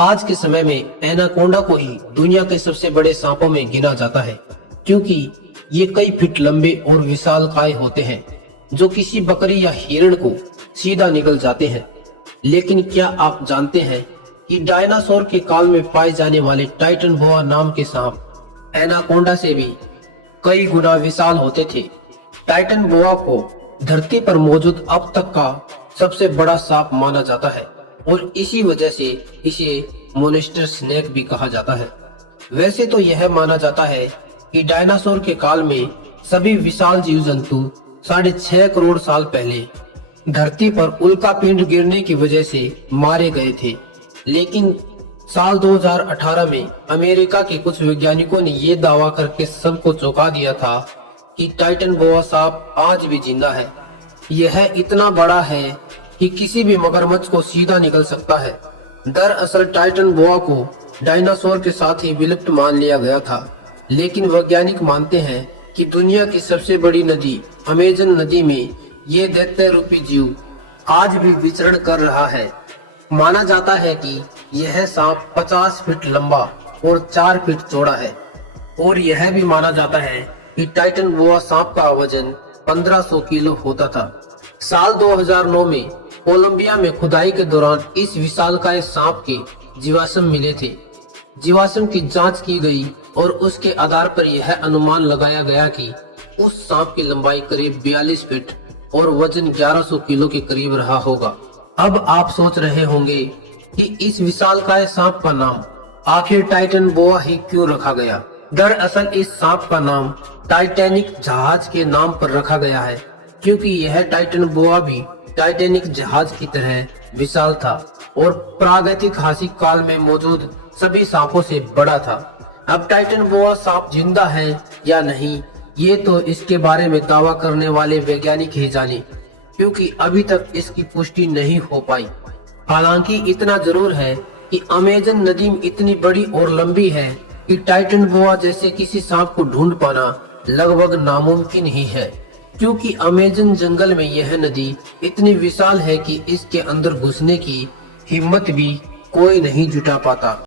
आज के समय में एनाकोंडा को ही दुनिया के सबसे बड़े सांपों में गिना जाता है, क्योंकि ये कई फीट लंबे और विशालकाय होते हैं जो किसी बकरी या हिरण को सीधा निगल जाते हैं। लेकिन क्या आप जानते हैं कि डायनासोर के काल में पाए जाने वाले टाइटन बोआ नाम के सांप एनाकोंडा से भी कई गुना विशाल होते थे। टाइटन बोआ को धरती पर मौजूद अब तक का सबसे बड़ा सांप माना जाता है और इसी वजह से इसे मोनिस्टर स्नेक भी कहा जाता है। वैसे तो यह माना जाता है कि डायनासोर के काल में सभी विशाल जीव जंतु 6.5 करोड़ साल पहले धरती पर उल्कापिंड गिरने की वजह से मारे गए थे। लेकिन साल 2018 में अमेरिका के कुछ वैज्ञानिकों ने यह दावा करके सबको चौंका दिया था कि टाइटन बोआ सांप आज भी जिंदा है। यह इतना बड़ा है कि किसी भी मगरमच्छ को सीधा निकल सकता है। दरअसल टाइटन बोआ को डायनासोर के साथ ही विलुप्त मान लिया गया था, लेकिन वैज्ञानिक मानते हैं कि दुनिया की सबसे बड़ी नदी अमेजन नदी में ये दैत्य रूपी जीव आज भी विचरण कर रहा है। माना जाता है कि यह सांप 50 फीट लंबा और 4 फीट चौड़ा है और यह भी माना जाता है कि टाइटन बोआ सांप का वजन 1500 किलो होता था। साल 2009 में कोलंबिया में खुदाई के दौरान इस विशालकाय सांप के जीवाश्म मिले थे। जीवाश्म की जांच की गई और उसके आधार पर यह अनुमान लगाया गया कि उस सांप की लंबाई करीब 42 फीट और वजन 1100 किलो के करीब रहा होगा। अब आप सोच रहे होंगे कि इस विशालकाय सांप का नाम आखिर टाइटन बोआ ही क्यों रखा गया। दरअसल इस सांप का नाम टाइटैनिक जहाज के नाम पर रखा गया है, क्योंकि यह टाइटन बोआ भी टाइटैनिक जहाज की तरह विशाल था और प्रागैतिहासिक काल में मौजूद सभी सांपों से बड़ा था। अब टाइटन बोआ सांप जिंदा है या नहीं, ये तो इसके बारे में दावा करने वाले वैज्ञानिक ही जाने, क्योंकि अभी तक इसकी पुष्टि नहीं हो पाई। हालांकि इतना जरूर है कि अमेजन नदी इतनी बड़ी और लंबी है कि टाइटन बोआ जैसे किसी सांप को ढूंढ पाना लगभग नामुमकिन ही है, क्योंकि अमेजन जंगल में यह नदी इतनी विशाल है कि इसके अंदर घुसने की हिम्मत भी कोई नहीं जुटा पाता।